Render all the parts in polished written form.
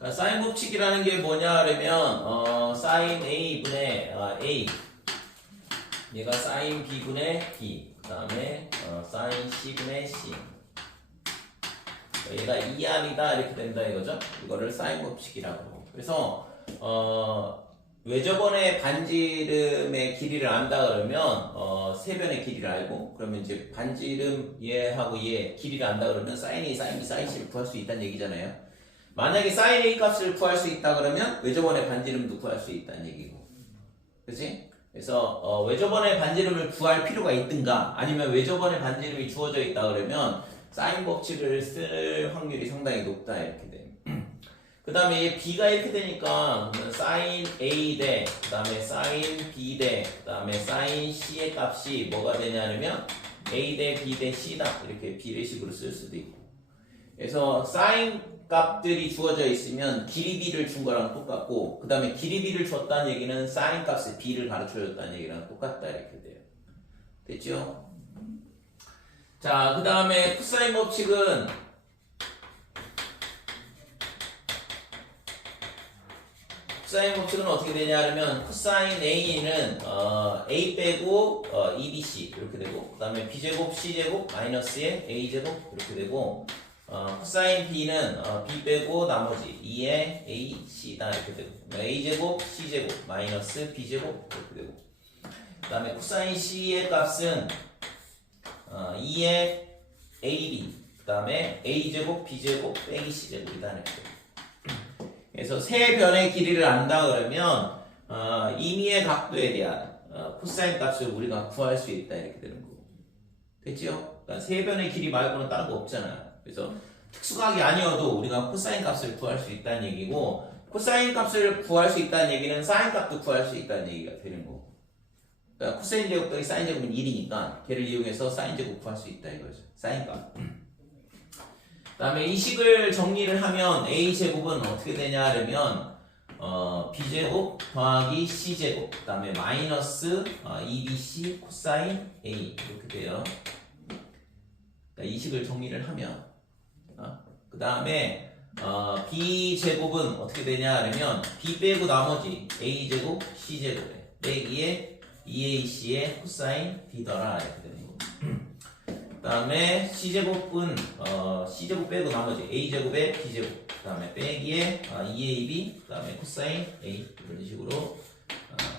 그러니까 사인 법칙이라는 게 뭐냐 그러면 사인 A분의 A, 얘가 사인 B분의 B, 그 다음에 사인 C분의 C, 얘가 2R이다 이렇게 된다 이거죠. 이거를 사인 법칙이라고. 그래서 외접원의 반지름의 길이를 안다 그러면 세변의 길이를 알고, 그러면 이제 반지름 얘하고 얘 길이를 안다 그러면 사인 A, 사인 B, 사인 C를 구할 수 있다는 얘기잖아요. 만약에 사인 A 값을 구할 수 있다 그러면 외접원의 반지름도 구할 수 있다는 얘기고, 그렇지? 그래서 외접원의 반지름을 구할 필요가 있든가, 아니면 외접원의 반지름이 주어져 있다 그러면 사인 법칙을 쓸 확률이 상당히 높다 이렇게 돼. 그 다음에 B가 이렇게 되니까 사인 A 대 그 다음에 사인 B 대 그 다음에 사인 C의 값이 뭐가 되냐면 A 대 B 대 C다 이렇게 비례식으로 쓸 수도 있고. 그래서 사인 값들이 주어져 있으면 길이 B를 준 거랑 똑같고, 그 다음에 길이 B를 줬다는 얘기는 사인 값에 B를 가르쳐줬다는 얘기랑 똑같다 이렇게 돼요. 됐죠? 자, 그 다음에 코사인 법칙은 어떻게 되냐 하면 코사인 A는 A 빼고 2BC 이렇게 되고, 그 다음에 B제곱 C제곱 마이너스의 A제곱 이렇게 되고, 코사인 B는 B 빼고 나머지 2의 AC다 이렇게 되고, A제곱 C제곱 마이너스 B제곱 이렇게 되고, 그 다음에 코사인 C의 값은 2의 AB, 그 다음에 A제곱 B제곱 빼기 C제곱이다 이렇게 되고. 그래서 세 변의 길이를 안다 그러면 임의의 각도에 대한 코사인 값을 우리가 구할 수 있다 이렇게 되는 거고. 됐죠? 그러니까 세 변의 길이 말고는 다른 거 없잖아요. 그래서 특수각이 아니어도 우리가 코사인 값을 구할 수 있다는 얘기고, 코사인 값을 구할 수 있다는 얘기는 사인 값도 구할 수 있다는 얘기가 되는 거고. 그러니까 코사인 제곱 더하기 사인 제곱은 1이니까 걔를 이용해서 사인 제곱 구할 수 있다 이거죠. 사인 값. 그 다음에 이 식을 정리를 하면 A제곱은 어떻게 되냐 하면 B제곱 더하기 C제곱, 그 다음에 마이너스 2BC 코사인 A 이렇게 돼요. 그러니까 이 식을 정리를 하면 그 다음에 B제곱은 어떻게 되냐 하면 B 빼고 나머지 A제곱 C제곱에 빼기에 2AC의 코사인 B더라 이렇게 되는 거고. 그 다음에 C제곱은 C제곱 빼고 나머지 A제곱에 B제곱, 그 다음에 빼기에 2AB, 그 다음에 코사인 A 이런 식으로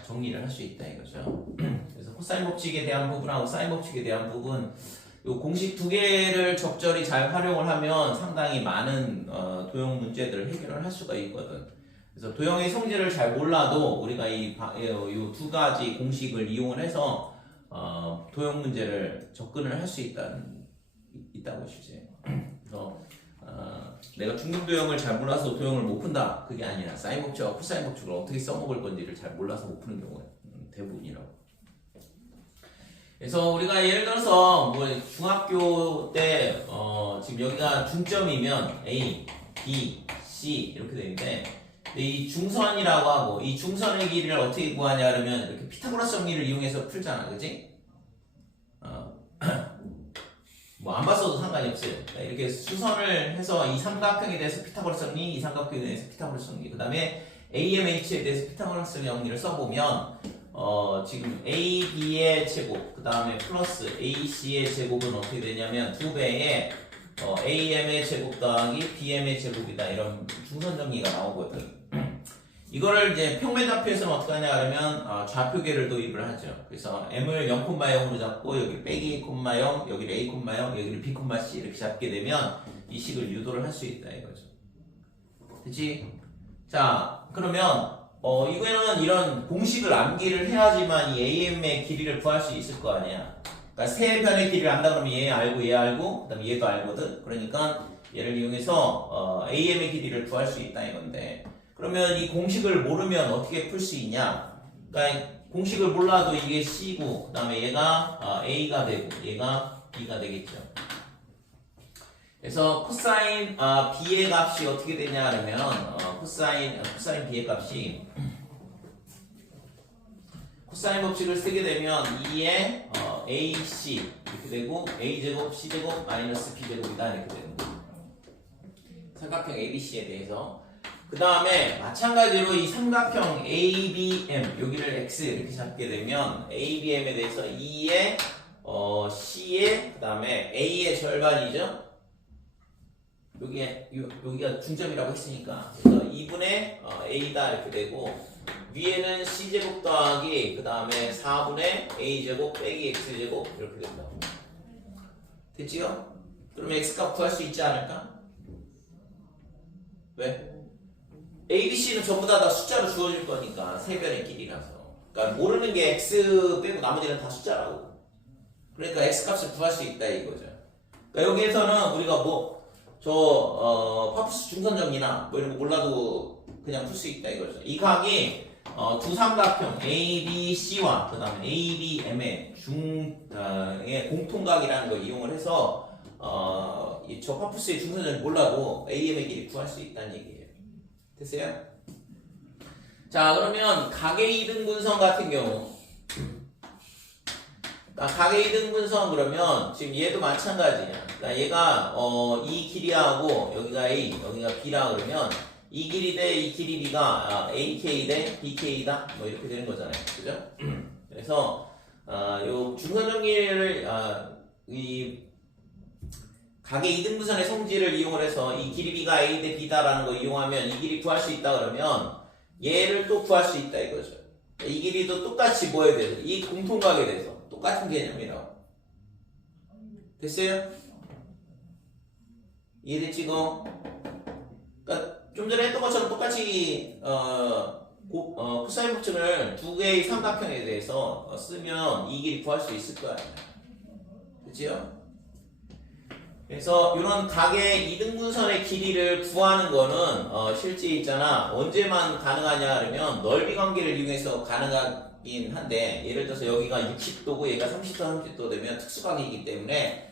정리를 할 수 있다 이거죠. 그래서 코사인 법칙에 대한 부분하고 사인 법칙에 대한 부분, 요 공식 두 개를 적절히 잘 활용을 하면 상당히 많은 도형 문제들을 해결을 할 수가 있거든. 그래서 도형의 성질을 잘 몰라도 우리가 이 두 가지 공식을 이용을 해서 도형 문제를 접근을 할 수 있다고 실제. 그래서 내가 중등 도형을 잘 몰라서 도형을 못 푼다 그게 아니라 사인 법칙과 코사인 법칙을 어떻게 써먹을 건지를 잘 몰라서 못 푸는 경우가 대부분이라고. 그래서 우리가 예를 들어서 뭐 중학교 때 지금 여기가 중점이면 A, B, C 이렇게 되는데, 이 중선이라고 하고 이 중선의 길이를 어떻게 구하냐 그러면 이렇게 피타고라스 정리를 이용해서 풀잖아, 그지? 뭐 안 봤어도 상관이 없어요. 그러니까 이렇게 수선을 해서 이 삼각형에 대해서 피타고라스 정리, 이 삼각형에 대해서 피타고라스 정리, 그 다음에 AMH에 대해서 피타고라스 정리를 써보면 지금 AB의 제곱, 그 다음에 플러스 AC의 제곱은 어떻게 되냐면 2배의 AM의 제곱 더하기 BM의 제곱이다 이런 중선 정리가 나오거든. 이거를 이제 평면좌표에서는 어떻게 하냐 하면 좌표계를 도입을 하죠. 그래서 M을 0,0으로 잡고 여기 빼기 0, 여기를 A, 0, 여기를 B, C 이렇게 잡게 되면 이 식을 유도를 할 수 있다 이거죠. 그치? 자, 그러면 이거는 이런 공식을 암기를 해야지만 이 AM의 길이를 구할 수 있을 거 아니야. 그러니까 세 변의 길이를 안다 그러면 얘 알고 그 다음에 얘도 알거든. 그러니까 얘를 이용해서 AM의 길이를 구할 수 있다 이건데, 그러면 이 공식을 모르면 어떻게 풀 수 있냐? 그러니까 공식을 몰라도 이게 C고, 그 다음에 얘가 A가 되고 얘가 B가 되겠죠. 그래서 코사인 B의 값이 어떻게 되냐 하면 코사인 B의 값이 코사인 법칙을 쓰게 되면 2의 AC 이렇게 되고 A제곱 C제곱 마이너스 B제곱이다 이렇게 되는 거예요. 삼각형 ABC에 대해서. 그 다음에 마찬가지로 이 삼각형 ABM 여기를 X 이렇게 잡게 되면 ABM에 대해서 2의 C의 그 다음에 A의 절반이죠. 여기가 중점이라고 했으니까 그래서 2분의 A다 이렇게 되고 위에는 C제곱 더하기 그 다음에 4분의 A제곱 빼기 X제곱 이렇게 된다고. 됐지요? 그러면 X값 구할 수 있지 않을까? 왜? A, B, C는 전부 다 숫자로 주어질 거니까 세 변의 길이라서. 그러니까 모르는 게 X 빼고 나머지는 다 숫자라고. 그러니까 X값을 구할 수 있다 이거죠. 그러니까 여기에서는 우리가 파푸스 중선정리나 뭐 이런 거 몰라도 그냥 풀 수 있다 이거죠. 이 각이 두 삼각형 ABC와 그 다음에 ABM의 공통각이라는 걸 이용을 해서 저 파푸스의 중선정리 몰라도 AM의 길이 구할 수 있다는 얘기예요. 됐어요? 자, 그러면 각의 이등분선 같은 경우 각의 이등분선 그러면 지금 얘도 마찬가지야. 그러니까 얘가 이 길이하고 여기가 A, 여기가 B라 그러면 이 길이 대 이 길이 B가 AK 대 BK다 뭐 이렇게 되는 거잖아요. 그죠? 그래서 요 중선정리를 이 각의 이등분선의 성질을 이용을 해서 이 길이 B가 A 대 B다라는 거 이용하면 이 길이 구할 수 있다 그러면 얘를 또 구할 수 있다 이거죠. 이 길이도 똑같이 뭐에 대해서 이 공통각에 대해서 똑같은 개념이라고. 됐어요? 이해됐지 이거? 그러니까 좀 전에 했던 것처럼 똑같이 코사인 법칙을 두 개의 삼각형에 대해서 쓰면 이 길이 구할 수 있을 거야. 그치요? 그래서 이런 각의 이등분선의 길이를 구하는 거는 실제 있잖아 언제만 가능하냐 그러면 넓이 관계를 이용해서 가능하긴 한데 예를 들어서 여기가 60도고 얘가 30도 30도 되면 특수각이기 때문에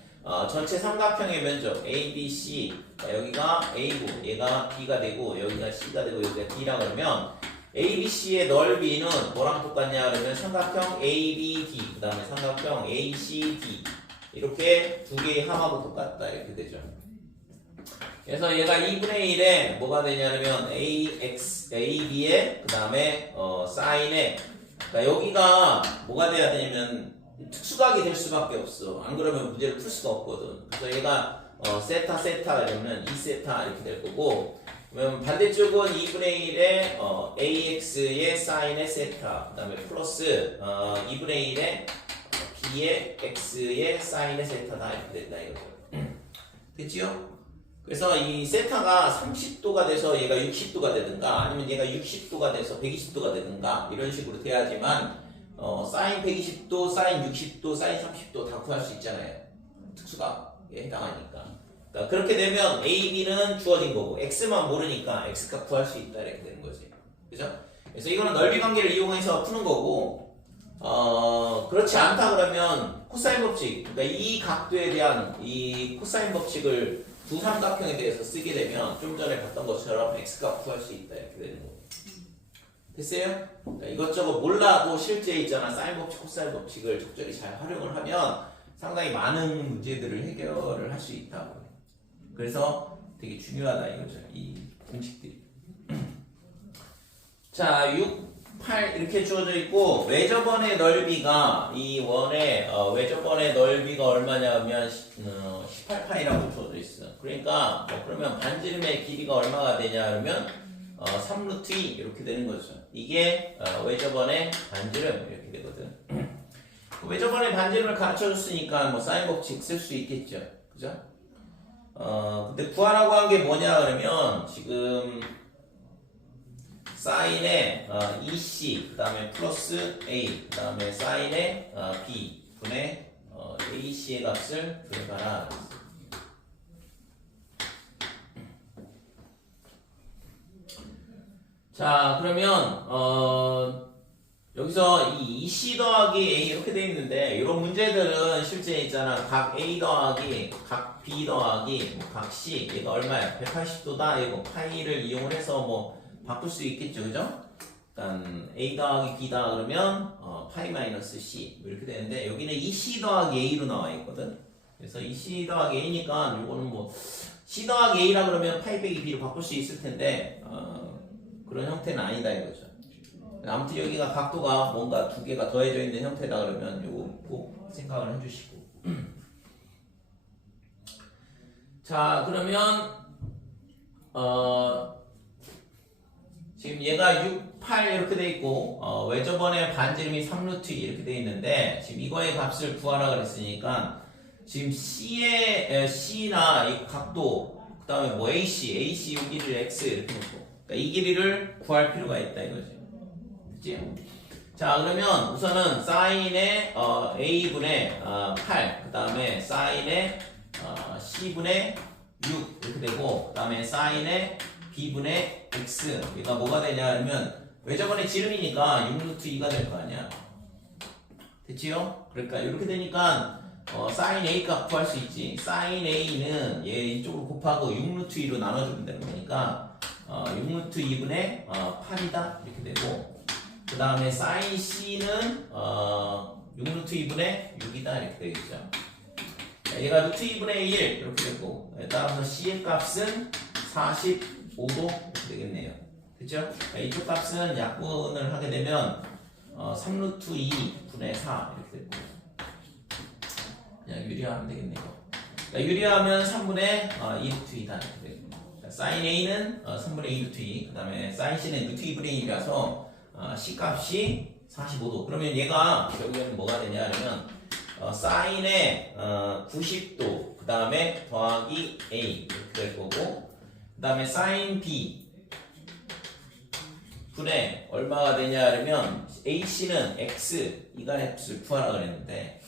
전체 삼각형의 면적 A, B, C 여기가 A고 얘가 B가 되고 여기가 C가 되고 여기가 D라 그러면 A, B, C의 넓이는 뭐랑 똑같냐 그러면 삼각형 A, B, D 그 다음에 삼각형 A, C, D 이렇게 두 개의 함하고 똑같다 이렇게 되죠. 그래서 얘가 2분의 1에 뭐가 되냐면 AB에 그 다음에 사인에 그러니까 여기가 뭐가 돼야 되냐면 특수각이 될 수밖에 없어. 안 그러면 문제를 풀 수가 없거든. 그래서 얘가 세타 이러면 2세타 이렇게 될 거고 그러면 반대쪽은 2분의 1에 AX의 사인의 세타 그 다음에 플러스 2분의 1에 B의 X의 사인의 세타다 이렇게 된다 이거죠. 됐지요? 그래서 이 세타가 30도가 돼서 얘가 60도가 되든가 아니면 얘가 60도가 돼서 120도가 되든가 이런 식으로 돼야지만 사인 120도, 사인 60도, 사인 30도 다 구할 수 있잖아요. 특수각에 해당하니까. 그러니까 그렇게 되면 A, B는 주어진 거고 X만 모르니까 X값 구할 수 있다 이렇게 되는 거지. 그죠? 그래서 이거는 넓이 관계를 이용해서 푸는 거고 그렇지 않다 그러면 코사인 법칙, 그러니까 이 각도에 대한 이 코사인 법칙을 두 삼각형에 대해서 쓰게 되면 좀 전에 봤던 것처럼 X값 구할 수 있다 이렇게 되는 거고. 됐어요? 그러니까 이것저것 몰라도 실제 있잖아 사인 법칙, 코사인 법칙을 적절히 잘 활용을 하면 상당히 많은 문제들을 해결을 할 수 있다고. 그래서 되게 중요하다 이거죠. 이 공식들이. 자, 6, 8 이렇게 주어져 있고 외접원의 넓이가 이 원의 외접원의 넓이가 얼마냐 하면 18파이라고 주어져 있어. 그러니까 그러면 반지름의 길이가 얼마가 되냐 하면 3루트 2 이렇게 되는 거죠. 이게 외접원의 반지름 이렇게 되거든. 외접원의 반지름을 가르쳐 줬으니까 뭐 사인 법칙 쓸 수 있겠죠. 그죠? 근데 구하라고 한 게 뭐냐 그러면 지금 사인의 EC 그 다음에 플러스 A 그 다음에 사인의 B 분의 AC의 값을 구해봐라. 자 그러면 여기서 이 EC 더하기 A 이렇게 돼 있는데 이런 문제들은 실제 있잖아 각 A 더하기 각 B 더하기 각 C 얘가 얼마야 180도다 이거 파이를 이용을 해서 뭐 바꿀 수 있겠죠, 그죠? 일단 A 더하기 B다 그러면 파이 마이너스 C 이렇게 되는데 여기는 EC 더하기 A로 나와 있거든. 그래서 EC 더하기 A니까 이거는 뭐 C 더하기 A라 그러면 파이 빼기 B로 바꿀 수 있을 텐데 그런 형태는 아니다 이거죠. 아무튼 여기가 각도가 뭔가 두 개가 더해져 있는 형태다 그러면 요거 꼭 생각을 해주시고. 자, 그러면 지금 얘가 6, 8 이렇게 돼 있고 외접원의 반지름이 3루트 이렇게 돼 있는데 지금 이거의 값을 구하라 그랬으니까 지금 C나 이 각도 그 다음에 뭐 AC 요 길이를 X 이렇게 놓고 그러니까 이 길이를 구할 필요가 있다 이거지. 그치? 자, 그러면 우선은 사인의 A분의 8, 그 다음에 사인의 C분의 6 이렇게 되고 그 다음에 사인의 B분의 X 얘가 뭐가 되냐 하면 외접원의 지름이니까 6루트 2가 될 거 아니야. 됐지요? 그러니까 이렇게 되니까 사인 A 값 구할 수 있지. 사인 A는 얘 이쪽으로 곱하고 6루트 2로 나눠주면 되는 거니까 6루트 2분의 8이다 이렇게 되고 그 다음에 사인 C는 6루트 2분의 6이다 이렇게 되겠죠. 얘가 루트 2분의 1 이렇게 되고 따라서 C의 값은 45도 이렇게 되겠네요. 그쵸? 이쪽 값은 약분을 하게 되면 3루트 2분의 4 이렇게 되고 그냥 유리하면 되겠네요. 그러니까 유리하면 3분의 2루트 2다 이렇게 되고 사인 A는 3분의 2루트 2, 그 다음에 사인 C는 루트 2분의 1이라서 C 값이 45도. 그러면 얘가 결국에는 뭐가 되냐 하면 사인의 90도 그 다음에 더하기 A 이렇게 될 거고 그 다음에 사인 B 분의 얼마가 되냐 하면 AC는 X 이간의 값을 구하라 그랬는데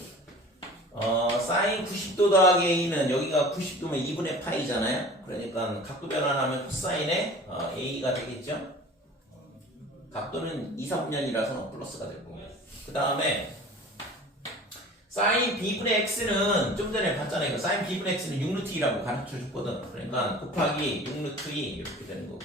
사인 90도 더하기 A는 여기가 90도면 2분의 파이잖아요. 그러니까 각도 변환하면 코사인의 A가 되겠죠. 각도는 2, 3분면이라서 플러스가 되고 그 다음에 사인 B분의 X는 좀 전에 봤잖아요. 이거 사인 B분의 X는 6루트 2라고 가르쳐 줬거든. 그러니까 곱하기 6루트 2 이렇게 되는 거고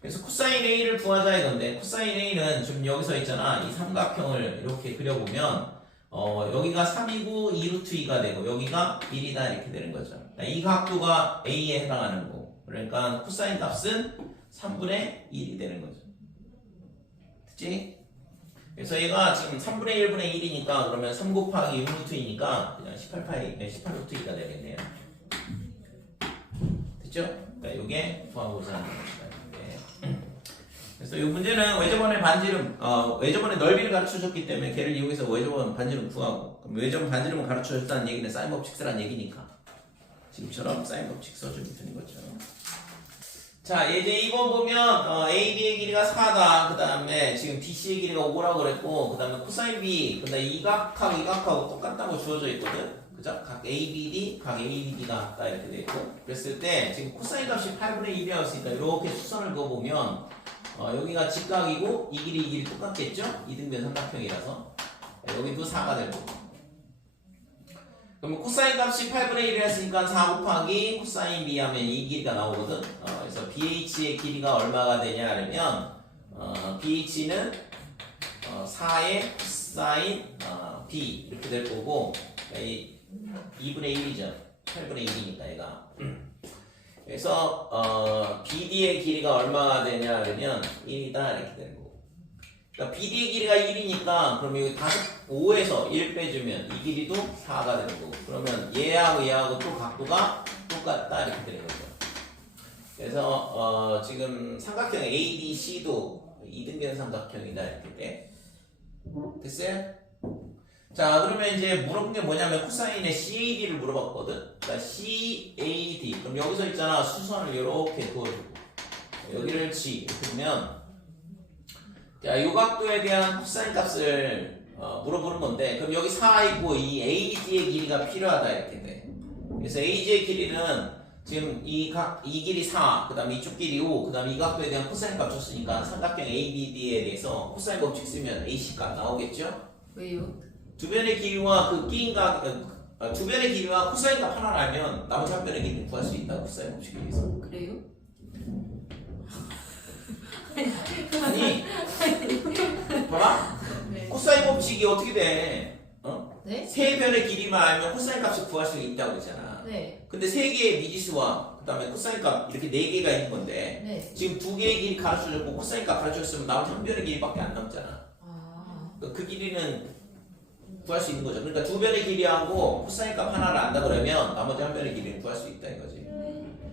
그래서 코사인 A를 구하자 이건데 코사인 A는 지금 여기서 있잖아. 이 삼각형을 이렇게 그려보면 여기가 3이고 2루트 2가 되고 여기가 1이다 이렇게 되는 거죠. 그러니까 이 각도가 A에 해당하는 거. 그러니까 코사인 값은 3분의 1이 되는 거죠. 됐지? 그래서 얘가 지금 3분의 1분의 1이니까 그러면 3 곱하기 6루트 2니까 그냥 18루트 2가 되겠네요. 됐죠? 그러니까 이게 구하고자 하는 겁니다. 그래서 이 문제는 외접원의 반지름, 외접원의 넓이를 가르쳐줬기 때문에 걔를 이용해서 외접원 반지름 구하고 그럼 외접원 반지름을 가르쳐줬다는 얘기는 사인 법칙 쓰라는 얘기니까 지금처럼 사인 법칙 써주면 되는 거죠. 자, 이제 2번 보면 AB의 길이가 4다. 그 다음에 지금 DC의 길이가 5라고 그랬고 그 다음에 코사인 B, 그 다음에 이 각하고 똑같다고 주어져 있거든. 그죠? 각 ABD, 각 ABD가 같다 이렇게 돼 있고 그랬을 때 지금 코사인 값이 8분의 1이었으니까 이렇게 수선을 그어보면 여기가 직각이고 이 길이 똑같겠죠? 이등변 삼각형이라서 여기도 4가 될 거고 그러면 코사인 값이 8분의 1을 했으니까 4 곱하기 코사인 B 하면 이 길이가 나오거든. 그래서 BH의 길이가 얼마가 되냐 하면 BH는 4의 코사인 B 이렇게 될 거고 2분의 1이죠. 8분의 1이니까 얘가. 그래서 BD의 길이가 얼마가 되냐 하면 1이다 이렇게 되는 거고. 그러니까 BD의 길이가 1이니까 그럼 여기 5에서 1 빼주면 이 길이도 4가 되는 거고 그러면 얘하고 또 각도가 똑같다 이렇게 되는 거죠. 그래서 지금 삼각형 ADC도 이등변 삼각형이다 이렇게 돼. 됐어요? 자, 그러면 이제 물어본 게 뭐냐면 코사인의 CAD를 물어봤거든. 그러니까 CAD. 그럼 여기서 있잖아. 수선을 이렇게 그어주고 여기를 G 이렇게 보면 자, 요 각도에 대한 코사인 값을 물어보는 건데 그럼 여기 4 있고 이 AD의 길이가 필요하다 이렇게 돼. 그래서 AD의 길이는 지금 이 길이 4, 그 다음에 이쪽 길이 5, 그 다음에 이 각도에 대한 코사인 값 줬으니까 삼각형 ABD에 대해서 코사인 법칙 쓰면 AC가 나오겠죠? 왜요? 두 변의 길이와 그 끼인 각, 두 변의 길이와 코사인 값 하나를 알면 나머지 한 변의 길이를 구할 수 있다 코사인 법칙에 의해서. 그래요? 아니, 봐라. 네. 코사인 법칙이 어떻게 돼? 네? 세 변의 길이만 알면 코사인 값을 구할 수 있다고 했잖아. 네. 근데 세 개의 미지수와 그 다음에 코사인 값 이렇게 4개가 있는 건데 네. 지금 2개의 길이 가르쳐줬고 코사인 값 가르쳐줬으면 나머지 한 변의 길이밖에 안 남잖아. 아. 그 길이는 구할 수 있는 거죠. 그러니까 2변의 길이하고 코사인 값 하나를 안다 그러면 나머지 한 변의 길이는 구할 수 있다 이거지.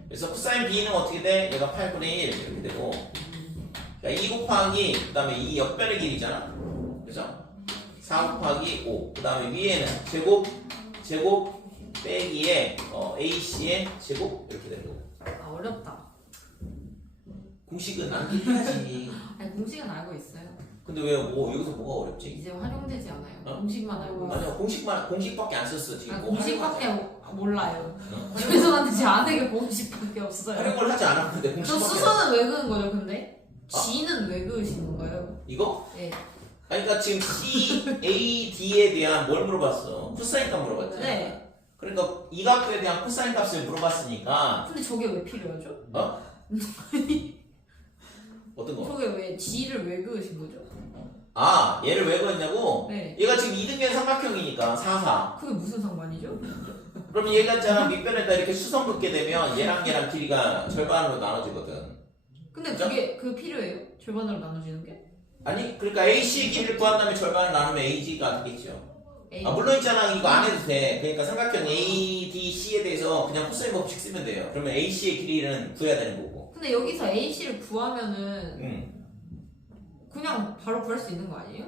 그래서 코사인 b는 어떻게 돼? 얘가 8분의 1 이렇게 되고 2 곱하기 그 다음에 이 옆변의 길이잖아. 그죠? 4 곱하기 5. 그 다음에 위에는 제곱 빼기에 AC의 제곱 이렇게 되고. 아 어렵다. 공식은 암기 해야지. 아니 공식은 알고 있어요. 근데 왜 여기서 뭐가 어렵지? 이제 활용되지 않아요. 어? 공식만 알고 있어요. 맞아. 공식밖에 안 썼어 지금. 아, 뭐 공식밖에 몰라요. 어? 죄송한데 제 아는 게 공식밖에 없어요. 활용을 하지 않았는데 저 공식밖에. 수선은 왜 그은 거죠, 근데? G는 왜 그으신 건가요? 이거? 네. 아니, 그러니까 지금 C, A, D에 대한 뭘 물어봤어? 코사인 값 물어봤잖아. 네. 그러니까 이 값에 대한 코사인 값을 물어봤으니까 근데 저게 왜 필요하죠? 어? 어떤 거? 저게 왜 G를 왜 그으신 거죠? 아, 얘를 왜 그랬냐고? 네. 얘가 지금 이등변 삼각형이니까 4, 4. 그게 무슨 상관이죠? 그럼 얘가 있잖아 밑변에다 이렇게 수성 긋게 되면 얘랑 길이가 절반으로 나눠지거든. 근데 그죠? 그게 필요해요? 절반으로 나눠지는 게? 아니, 그러니까 AC의 길이를 구한 다음에 절반을 나누면 AG가 되겠죠. A. 아, 물론 있잖아. 이거 안 해도 돼. 그러니까 삼각형 ADC에 대해서 그냥 코사인 법칙 쓰면 돼요. 그러면 AC의 길이는 구해야 되는 거고. 근데 여기서 AC를 구하면은 응. 그냥 바로 구할 수 있는 거 아니에요?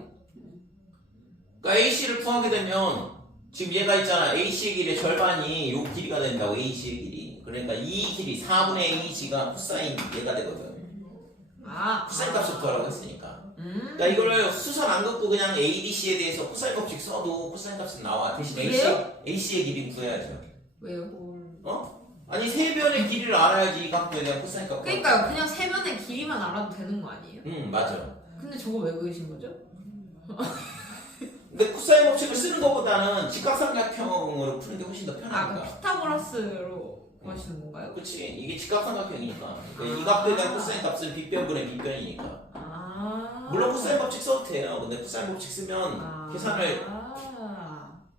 그러니까 AC를 구하게 되면 지금 얘가 있잖아. AC의 길이의 절반이 요 길이가 된다고. AC의 길이. 그러니까 이 길이 4분의 AG가 코사인 얘가 되거든. 아. 코사인 값을 구하라고 했으니까. 그러니까 이걸 수선 안 긋고 그냥 ADC에 대해서 코사인 법칙 써도 코사인 값은 나와. 대신 AC의 길이 구해야죠. 왜요? 어? 아니 세 변의 길이를 알아야지 이 값에 대한 코사인 값. 그러니까 그냥 세 변의 길이만 알아도 되는 거 아니에요? 맞아. 근데 저거 왜 그으신 거죠? 근데 코사인 법칙을 쓰는 것보다는 직각삼각형으로 푸는 게 훨씬 더 아, 그 편하니까. 피타고라스로 구하시는 건가요? 그치. 이게 직각삼각형이니까. 이 값에 대한 코사인 값은 빗변분의 빗변이니까. 아. 물론 코사인 법칙 써도 돼요. 근데 코사인 법칙 쓰면 계산을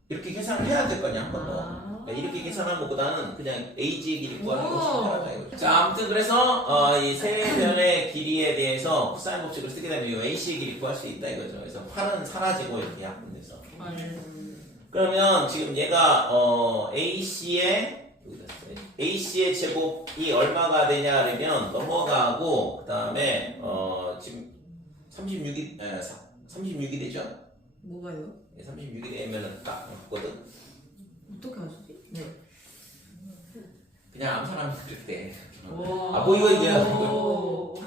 이렇게 계산을 해야 될 거 아니야 한 번 더. 그러니까 이렇게 계산하는 것보다는 그냥 AG의 길이 구하는 게 훨씬 편하다 이거죠. 자, 아무튼 그래서 이 세 변의 길이에 대해서 코사인 법칙을 쓰게 되면 이 AC의 길이 구할 수 있다 이거죠. 그래서 8은 사라지고 이렇게 약분돼서. 그러면 지금 얘가 AC의 제곱이 얼마가 되냐 그러면 넘어가고 그 다음에 지금 36이 되죠? 뭐가요? 36이 되면은 딱 맞거든. 어떻게 하시지? 네. 그냥 아무 사람 그렇게 돼. 오. 아, 뭐 이거 얘기야. 오.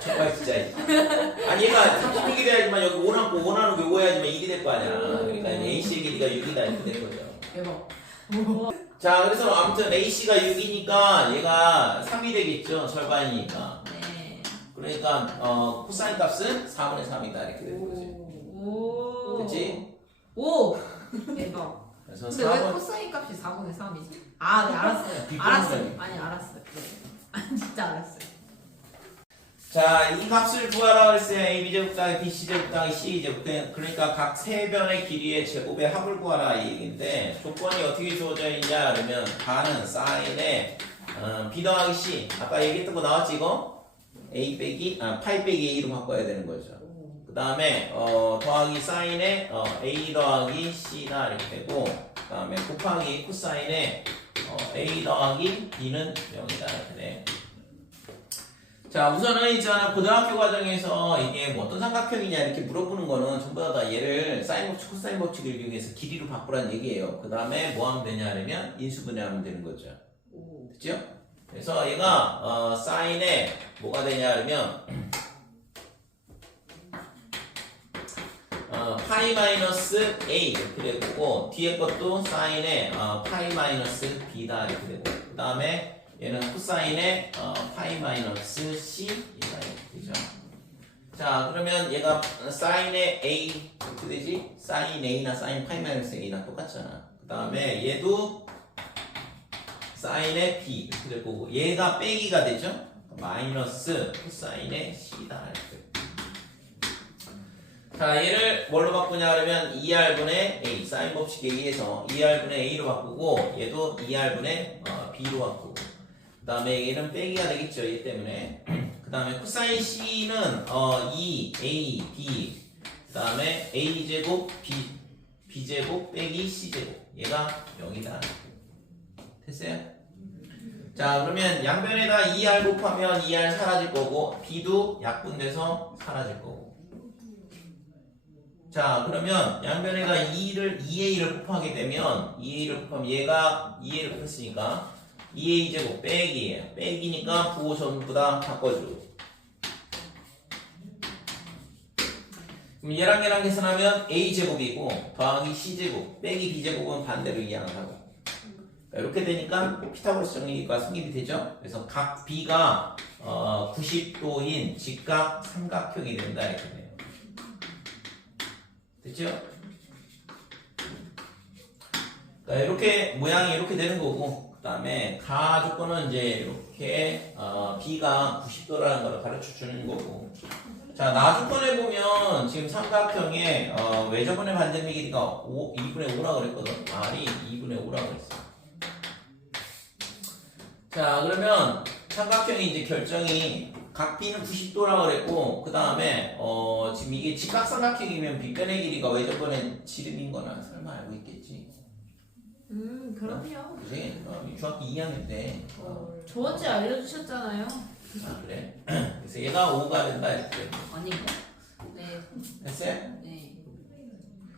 정말 진짜. 아니 얘가 36이 돼야지만 여기 5 남고 5 나누기 5 해야지만 1이 될 거 아니야. 그러니까 AC의 길이가 6이다 이렇게 된 거죠. 대박. 자, 그래서 아무튼 AC가 6이니까 얘가 3이 되겠죠. 절반이니까. 네. 그러니까 코사인 값은 4분의 3이다 이렇게 되는 거지. 오. 그치? 오. 대박. 그래서 근데 왜 4분 코사인 값이 4분의 3이지? 아, 네, 알았어요. 알았어요. 아니, 알았어요. 네. 아니, 진짜 알았어요. 자, 이 값을 구하라 그랬어요. AB제곱 더하기 BC제곱 더하기 CE제곱. 그러니까 각 세 변의 길이의 제곱의 합을 구하라 이 얘기인데 조건이 어떻게 주어져 있냐 그러면 반은 사인에 B 더하기 C. 아까 얘기했던 거 나왔지 이거? 파이 빼기 A로 바꿔야 되는 거죠. 그 다음에 더하기 사인에 A 더하기 C다 이렇게 되고 그 다음에 곱하기 코사인에 A 더하기 B는 0이다 이렇게 돼. 자, 우선은 있잖아 고등학교 과정에서 이게 뭐 어떤 삼각형이냐 이렇게 물어보는 거는 전부 다 얘를 사인 법칙, 코사인 법칙을 이용해서 길이로 바꾸라는 얘기예요. 그 다음에 뭐 하면 되냐 하면 인수분해하면 되는 거죠. 그죠? 그래서 얘가 사인에 뭐가 되냐 하면 파이 마이너스 A 이렇게 되고 뒤에 것도 사인에 파이 마이너스 B다 이렇게 되고 그 다음에 얘는 코사인에 파이 마이너스 C 이렇게 되죠. 자, 그러면 얘가 사인에 A 어떻게 되지? 사인 A나 사인 파이 마이너스 A나 똑같잖아. 그 다음에 얘도 사인에 B 이렇게 되고 얘가 빼기가 되죠. 마이너스 코사인에 C다 이렇게. 자, 얘를 뭘로 바꾸냐 그러면 2R분의 A, 사인 법칙에 의해서 2R분의 A로 바꾸고 얘도 2R분의 B로 바꾸고 그 다음에 얘는 빼기가 되겠죠. 얘 때문에 그 다음에 코사인 C는 2A, B 그 다음에 A제곱, B제곱 빼기 C제곱 얘가 0이다. 됐어요? 자, 그러면 양변에다 2R 곱하면 2R 사라질 거고 B도 약분돼서 사라질 거고. 자, 그러면 양변에다 2A를 곱하게 되면 2A를 곱하면 얘가 2A를 곱했으니까 2A제곱 빼기예요. 빼기니까 부호 전부 다 바꿔주고. 그럼 얘랑 계산하면 A제곱이고 더하기 C제곱 빼기 B제곱은 반대로 이항을 하고. 이렇게 되니까 피타고라스 정리가 성립이 되죠. 그래서 각 B가 90도인 직각 삼각형이 된다 이렇게 돼요. 됐죠? 이렇게 모양이 이렇게 되는 거고, 그 다음에 가 조건은 이제 이렇게 B가 90도라는 걸 가르쳐 주는 거고. 자, 나 조건에 보면 지금 삼각형의 외접원의 반대미 길이가 2분의 5라고 그랬거든. R이 2분의 5라고 그랬어. 자, 그러면 삼각형이 이제 결정이 각 B는 90도라고 그랬고, 그 다음에 지금 이게 직각삼각형이면 빗변의 길이가 외접변의 지름인 거는 설마 알고 있겠지? 그럼요. 그지? 중학교 2학년 때. 저번주에 알려주셨잖아요. 아, 그래? 그래서 얘가 5가 된다 이렇게. 아닌가? 네. 됐어요? 네.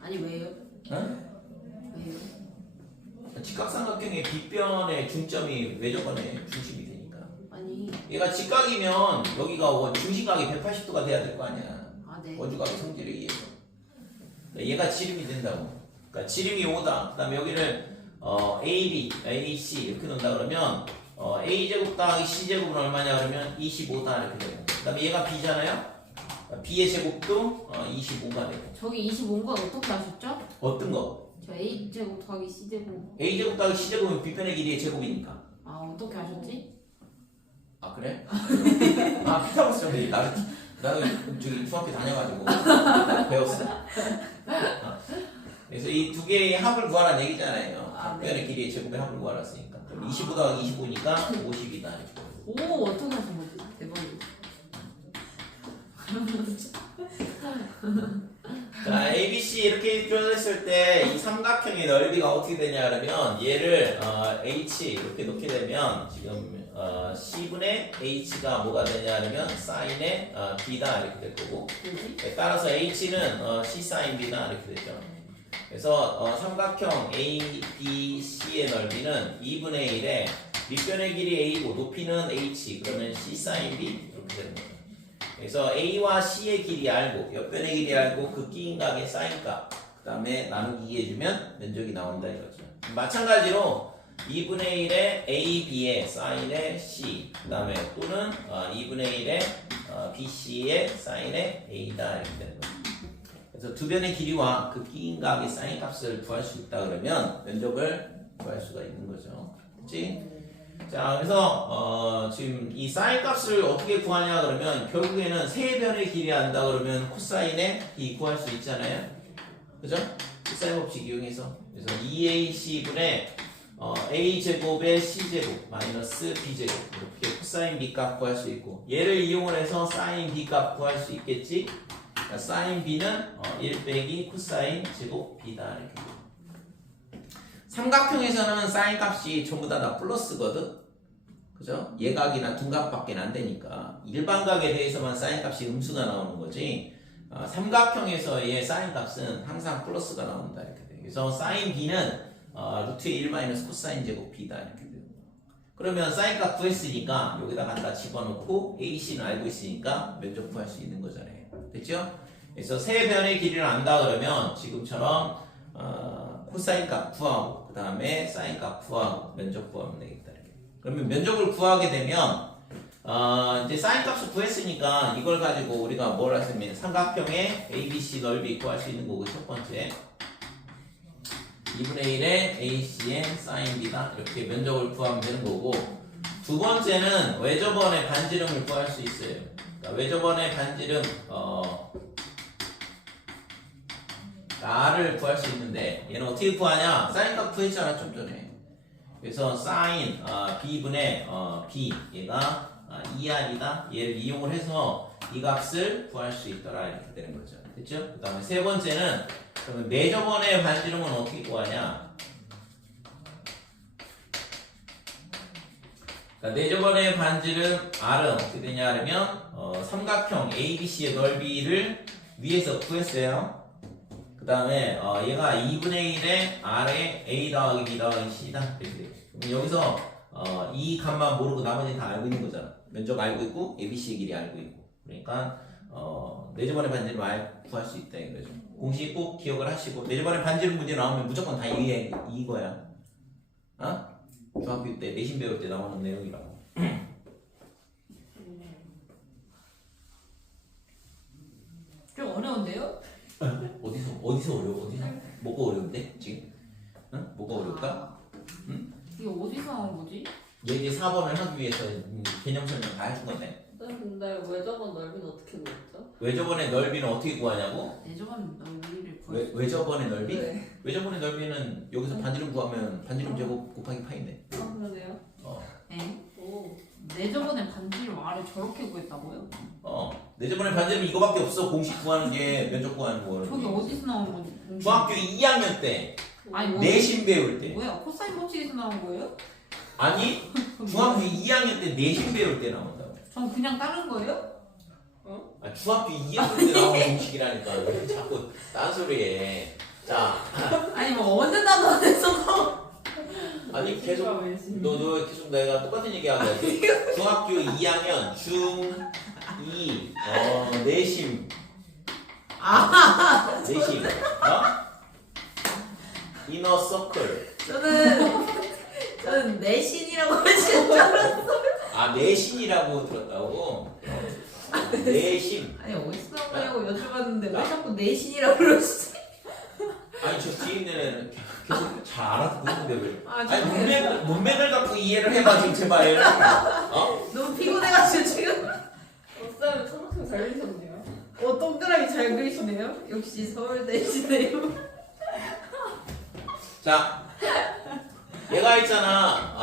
아니 왜요? 응? 왜요? 직각삼각형의 빗변의 중점이 외접변의 중심이 되니까. 아니. 얘가 직각이면 여기가 중심각이 180도가 돼야 될 거 아니야. 아 네. 원주각의 성질에 의해서. 얘가 지름이 된다고. 그러니까 지름이 5다. 그 다음에 여기를 AB, AC 이렇게 놓는다 그러면 A제곱 더하기 C제곱은 얼마냐 그러면 25다 이렇게 되고. 그 다음에 얘가 B잖아요. B의 제곱도 25가 되고. 저기 25인 건 어떻게 아셨죠? 어떤 거? 저 A제곱 더하기 C제곱. A제곱 더하기 C제곱은 B편의 길이의 제곱이니까. 아 어떻게 아셨지? 아 그래? 아 피타고라스 정리 나도 저기 중학교 다녀가지고 배웠어. 그래서 이 두 개의 합을 구하라는 얘기잖아요. 각변의 길이의 제곱의 합을 구하라으니까. 그럼 25 더하기 25니까 50이다. 오 어떻게 하신 거지? 대박이다. 자, ABC 이렇게 표현했을 때 이 삼각형의 넓이가 어떻게 되냐 그러면 얘를 H 이렇게 놓게 되면 지금 C분의 H가 뭐가 되냐 그러면 사인의 B다 이렇게 될 거고. 따라서 H는 C 사인 B다 이렇게 되죠. 그래서 삼각형 ABC의 넓이는 2분의 1에 밑변의 길이 A고 높이는 H 그러면 C 사인 B 이렇게 되는 거죠. 그래서 A와 C의 길이 알고 옆변의 길이 알고 그 끼인각의 사인값 그 다음에 나누기 2 해주면 면적이 나온다 이거죠. 마찬가지로 2분의 1의 AB의 사인의 C 그 다음에 또는 2분의 1의 BC의 사인의 A다 이렇게 되는 거죠. 그래서 두 변의 길이와 그 끼인각의 사인 값을 구할 수 있다 그러면 면적을 구할 수가 있는 거죠. 그치? 자, 그래서 지금 이 사인 값을 어떻게 구하냐 그러면 결국에는 세 변의 길이 한다 그러면 코사인의 B 구할 수 있잖아요. 그죠? 코사인 법칙 이용해서 그래서 2AC분의 A제곱의 C제곱 마이너스 B제곱 이렇게 코사인 B 값 구할 수 있고 얘를 이용을 해서 사인 B 값 구할 수 있겠지. 그러니까 사인 B는 1 빼기 코사인 제곱 B다 이렇게. 삼각형에서는 사인 값이 전부 다 플러스거든. 그죠? 예각이나 둔각밖에 안 되니까 일반각에 대해서만 사인 값이 음수가 나오는 거지. 삼각형에서의 사인 값은 항상 플러스가 나온다 이렇게 돼. 그래서 사인 B는 루트의 1 마이너스 코사인 제곱 B다 이렇게 돼요. 그러면 사인 값 구했으니까 여기다 갖다 집어넣고 AC는 알고 있으니까 면적 구할 수 있는 거잖아요. 됐죠? 그래서 세 변의 길이를 안다 그러면 지금처럼 코사인 값 구하고 그 다음에 사인 값 구하고 면적 구하면 되겠다 이렇게. 그러면 면적을 구하게 되면 이제 사인 값을 구했으니까 이걸 가지고 우리가 뭘 하시면 삼각형의 ABC 넓이 구할 수 있는 거고 첫 번째 2분의 1의 AC의 사인 B다 이렇게 면적을 구하면 되는 거고 두 번째는 외접원의 반지름을 구할 수 있어요. 그러니까 외접원의 반지름 R을 구할 수 있는데 얘는 어떻게 구하냐? 사인값 구했잖아 좀 전에. 그래서 사인 B분의 B 얘가 2R이다. 얘를 이용을 해서 이 값을 구할 수 있더라 이렇게 되는 거죠. 됐죠? 그 다음에 세 번째는 그러면 매저번의 반지름은 어떻게 구하냐? 그러니까 매저번의 반지름 R은 어떻게 되냐 하면 삼각형 ABC의 넓이를 위에서 구했어요. 그 다음에 얘가 2분의 1의 R의 A 더하기 B 더하기 C다. 이렇게 돼요. 그럼 여기서 이 값만 모르고 나머지는 다 알고 있는 거잖아. 면적 알고 있고 ABC의 길이 알고 있고. 그러니까 내저번의 반지름 구할 수 있다 이거죠. 공식 꼭 기억을 하시고 내저번의 반지름 문제 나오면 무조건 다 이거야. 중학교 때 내신 배울 때 나오는 내용이라고. 좀 어려운데요? 어디서 어려워? 뭐가 어려운데 지금? 응? 뭐가 어려울까? 응? 이게 어디서 나온 거지? 얘 4번을 하기 위해서 개념 설명 다 해준 건데. 근데 외접은 넓이는 어떻게 구했죠? 외접원의 넓이는 어떻게 구하냐고? 내저번 넓이를 구했어. 외접원의 넓이? 네. 외접원의 넓이는 여기서 반지름 구하면 반지름 제곱 곱하기 파인데. 아 그러네요. 에? 오. 내저번에 반지름 R을 저렇게 구했다고요? 내접원의 반지름 이거밖에 없어. 공식 구하는 게 면적 구하는 저게 거는. 어디서 나온 거지? 중학교 2학년 때 아니 뭐 내신 배울 때. 뭐야? 코사인 법칙에서 나온 거예요? 아니 중학교 2학년 때 내신 배울 때 나온다고. 전 그냥 따른 거예요? 중학교 2학년 때 나온 공식이라니까. 왜 이렇게 자꾸 딴소리해. 자, 아니 뭐 언제 따졌어? 아니 계속 너 계속 내가 똑같은 얘기하고 중학교 2학년 중2 내심 내심 이너 서클 저는 내신이라고 하신 줄 알았어. 내신이라고 들었다고. 내심. 아니 어디서 나온 거냐고 여쭤봤는데 왜 자꾸 내신이라고 그러지? 아니 저 뒤에 있는 애는 계속 잘 알아듣고 있는데 왜? 아, 아니 문맥을 갖고 이해를 해봐 좀 제발. 너무 피곤해가지고 지금. 쌤 초등학생 잘 그리셨네요. 동그라미 잘 그리시네요. 역시 서울대시네요. 자, 얘가 있잖아.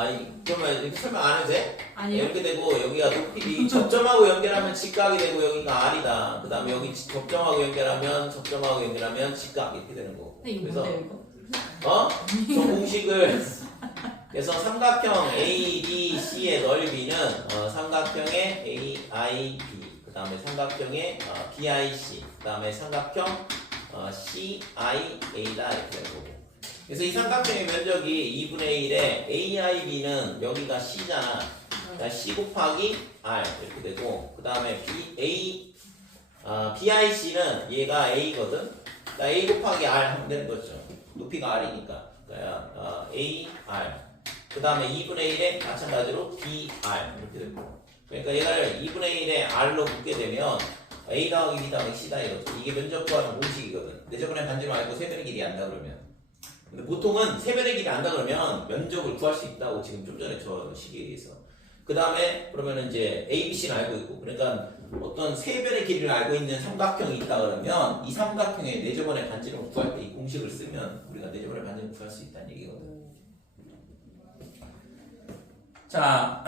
그러면 이렇게 설명 안 해도 돼? 아니요. 이렇게 되고 여기가 높이 접점하고 연결하면 직각이 되고 여기가 R이다. 그 다음에 여기 접점하고 연결하면 직각 이렇게 되는 거. 근데 이거 그래서 뭔데요 이거? 저 공식을 그래서 삼각형 ABC의 넓이는 삼각형의 AIB 그 다음에 삼각형의 BIC 그 다음에 삼각형 CIA다 이렇게 되는 거고. 그래서 이 삼각형의 면적이 2분의 1에 AIB는 여기가 C잖아. 그러니까 C 곱하기 R 이렇게 되고 그 다음에 BIC는 얘가 A거든. 그러니까 A 곱하기 R 하면 되는 거죠. 높이가 R이니까. 그러니까 AR 그 다음에 2분의 1에 마찬가지로 BR 이렇게 되고. 그러니까 얘가 2분의 1에 R로 묶게 되면 A 더하기 B 더하기 C다 이거죠. 이게 면적 구하는 공식이거든. 내 저번에 반지름 알고 세변의 길이 안다 그러면. 근데 보통은 세변의 길이 안다 그러면 면적을 구할 수 있다고 지금 좀 전에 저 시기에서. 그 다음에 그러면은 이제 ABC는 알고 있고. 그러니까 어떤 세변의 길이를 알고 있는 삼각형이 있다 그러면 이 삼각형의 내 저번에 반지름을 구할 때 이 공식을 쓰면 우리가 내 저번에 반지름 구할 수 있다는 얘기거든. 자.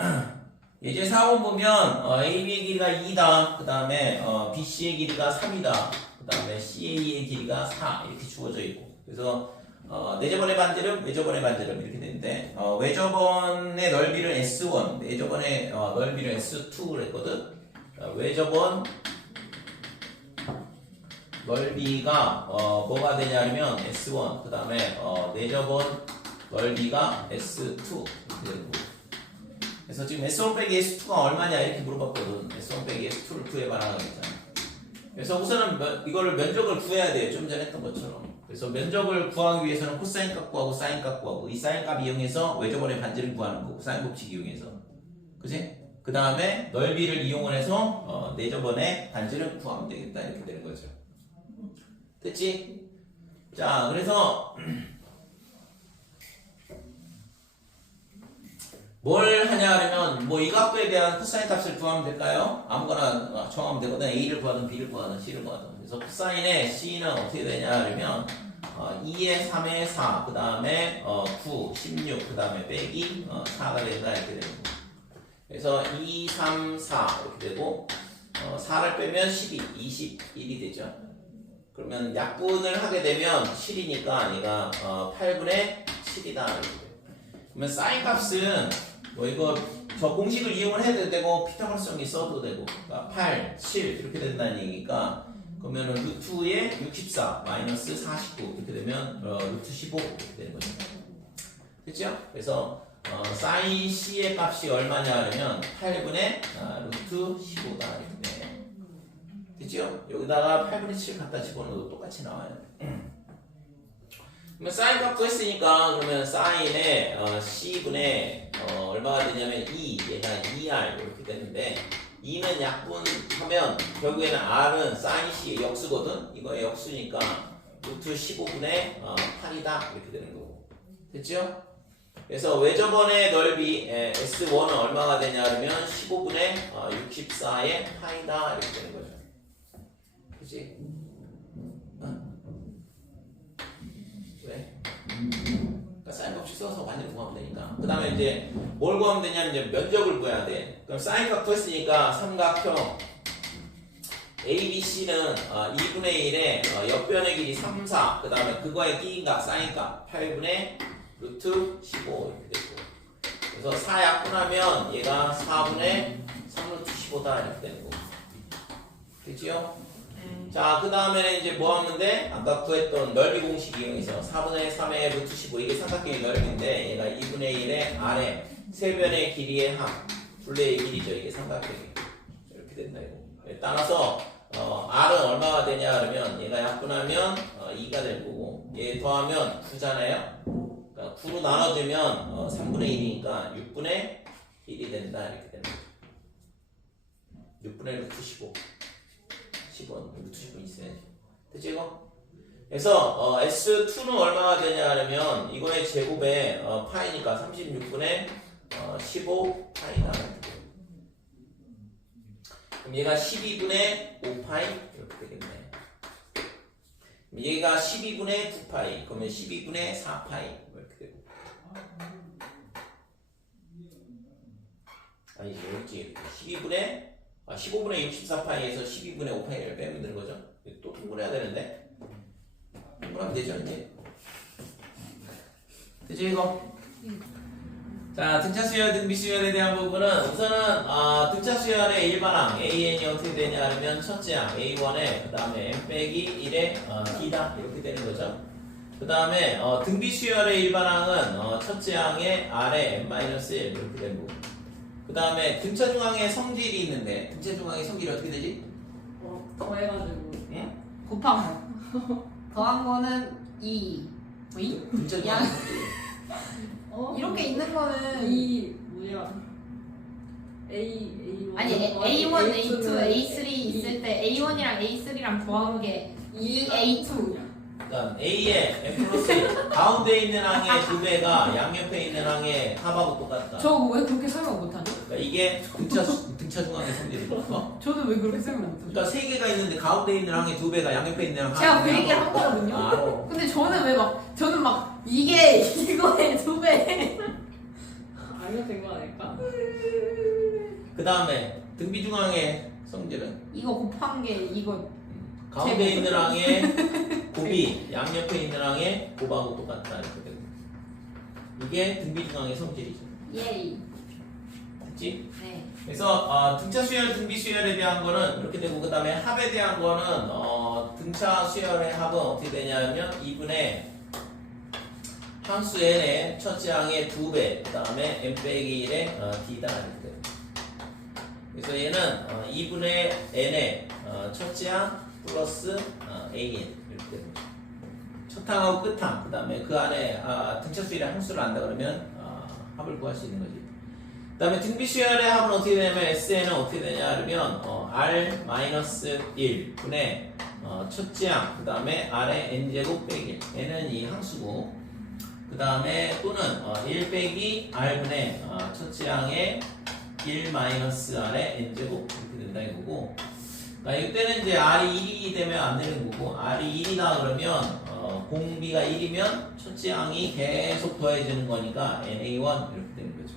이제 4번 보면 AB의 길이가 2다. 그 다음에 BC의 길이가 3이다. 그 다음에 CA의 길이가 4 이렇게 주어져 있고. 그래서 내저번의 반지름, 외저번의 반지름 이렇게 되는데 외저번의 넓이를 S1, 내저번의 넓이를 S2를 했거든. 외저번 넓이가 뭐가 되냐면 S1, 그 다음에 내저번 넓이가 S2 이렇게 되는 거고. 그래서 지금 S1 빼기 S2가 얼마냐 이렇게 물어봤거든. S1 빼기 S2를 구해봐라 그랬잖아. 그래서 우선은 이거를 면적을 구해야 돼. 좀 전에 했던 것처럼. 그래서 면적을 구하기 위해서는 코사인 값 구하고 사인 값 구하고 이 사인 값 이용해서 외저번의 반지름 구하는 거고 사인 법칙 이용해서. 그치? 그 다음에 넓이를 이용을 해서 내저번의 반지름 구하면 되겠다 이렇게 되는 거죠. 됐지? 자, 그래서 뭘 하냐 하면 뭐 이 각도에 대한 코사인 값을 구하면 될까요? 아무거나 정하면 되거든. A를 구하든 B를 구하든 C를 구하든. 그래서 코사인의 C는 어떻게 되냐 하면 2에 3에 4, 그 다음에 9, 16, 그 다음에 빼기 4가 된다 이렇게 되는 거. 그래서 2, 3, 4 이렇게 되고 4를 빼면 12, 21이 되죠. 그러면 약분을 하게 되면 7이니까 얘가 8분의 7이다 이렇게 돼요. 그러면 사인 값은 뭐 이거 저 공식을 이용을 해도 되고 피타고라스형이 써도 되고 그러니까 8, 7 이렇게 된다는 얘기니까 그러면은 루트에 64 마이너스 49 이렇게 되면 루트 15 이렇게 되는 거죠. 됐죠? 그래서 사인 C의 값이 얼마냐 하면 8분의 루트 15다 이렇게 돼. 됐죠? 여기다가 8분의 7 갖다 집어넣어도 똑같이 나와요. 그러면 사인 값도 했으니까 그러면 사인의 C분의 얼마가 되냐면 2, 얘가 2R 이렇게 되는데 2는 약분하면 결국에는 R은 사인 C의 역수거든? 이거의 역수니까 루트 15분의 8이다 이렇게 되는 거고. 됐죠? 그래서 외접원의 넓이 S1은 얼마가 되냐 하면 15분의 64의 파이다 이렇게 되는 거죠. 그치? 왜? 그러니까 사인 값이 써서 완전히 구하면 되니까. 그 다음에 이제 뭘 구하면 되냐면 이제 면적을 구해야 돼. 그럼 사인 값도 했으니까 삼각형 ABC는 2분의 1에 옆변의 길이 3, 4, 그 다음에 그거의 끼인값, 사인값 8분의 루트 15 이렇게 되고. 그래서 4 약분하면 얘가 4분의 3루트 15다 이렇게 되는 거고. 됐지요? 자, 그 다음에는 이제 뭐 하면 돼? 아까 구했던 넓이 공식 이용해서 4분의 3의 루트 15 이게 삼각형의 넓이인데 얘가 2분의 1의 아래 세변의 길이의 합 둘레의 길이죠. 이게 삼각형이 이렇게 된다 이거. 따라서 R은 얼마가 되냐 그러면 얘가 약분하면 2가 될 거고 얘 더하면 9잖아요. 그러니까 9로 나눠주면 3분의 1이니까 6분의 1이 된다 이렇게 되는 거죠. 6분의 루트 15 10원, 루트 10원 있어야지. 됐지 이거? 그래서 S2는 얼마가 되냐 하면 이거의 제곱에 파이니까 36분의 15 파이다. 그럼 얘가 12분의 5파이 이렇게 되겠네. 그럼 얘가 12분의 9파이 그러면 12분의 4파이 이렇게 되고. 아니지 여기 12분의 15분의 64파이에서 12분의 5파이를 빼면 되는 거죠. 또 통분해야 되는데 통분하면 되죠 이제. 되죠 이거? 자, 등차 수열, 등비 수열에 대한 부분은 우선은 등차 수열의 일반항 AN이 어떻게 되냐 하면 첫째 항 A1에 그 다음에 M 빼기 1에 D다 이렇게 되는 거죠. 그 다음에 등비 수열의 일반항은 첫째 항에 R에 M-1 이렇게 되는 거고. 그 다음에 등차 중앙에 성질이 있는데 등차 중앙의 성질이 어떻게 되지? 더해가지고 응? 곱한 거. 더한 거는 2. 뭐 2? 등차 중앙의 성질. 이렇게 있는 거는 이 뭐야 A1 아니 A1, A2, A3 있을 때 A1이랑 A3랑 더한 게 2A2. 그러니까 A의 M 플러스 1 가운데 있는 항의 2배가 양옆에 있는 항의 합하고 똑같다. 저거 왜 그렇게 설명 못하죠? 그러니까 이게 등차 중앙의 성질이거든요. 저는 왜 그렇게 설명 못하죠? 그러니까 3개가 있는데 가운데 있는 항의 2배가 양옆에 있는 항 제가 그 얘기를 한 거거든요. 알아. 근데 저는 막 이게 이거의 2배. 알면 된 거 아닐까? 그 다음에 등비 중앙의 성질은 이거 곱한 게 이거 가운데 있는 항의 곱이 양옆에 있는 항의 곱하고 똑같다 이렇게 되고. 이게 등비 중앙의 성질이죠. 예이. 됐지? 네. 그래서 등차 수열, 등비 수열에 대한 거는 이렇게 되고 그 다음에 합에 대한 거는 등차 수열의 합은 어떻게 되냐면 2분의 함수 n의 첫째 항의 2배 그 다음에 n 빼기 1의 d다 이렇게 돼요. 그래서 얘는 2분의 n의 첫째 항 플러스 an 이렇게 되는 거죠. 첫 항하고 끝 항, 그 다음에 그 안에 등차 수열의 함수를 안다 그러면 합을 구할 수 있는 거지. 그 다음에 등비 수열의 합은 어떻게 되냐면 SN은 어떻게 되냐 그러면 R-1 분의 첫째 항, 그 다음에 R의 n제곱 빼기 1. n은 이 항수고 그 다음에 또는 1 빼기 r분의 첫째 항의 1 마이너스 r의 n제곱 이렇게 된다 이거고, 그러니까 이때는 이제 r이 1이 되면 안 되는 거고, r이 1이다 그러면 공비가 1이면 첫째 항이 계속 더해지는 거니까 na1 이렇게 되는 거죠.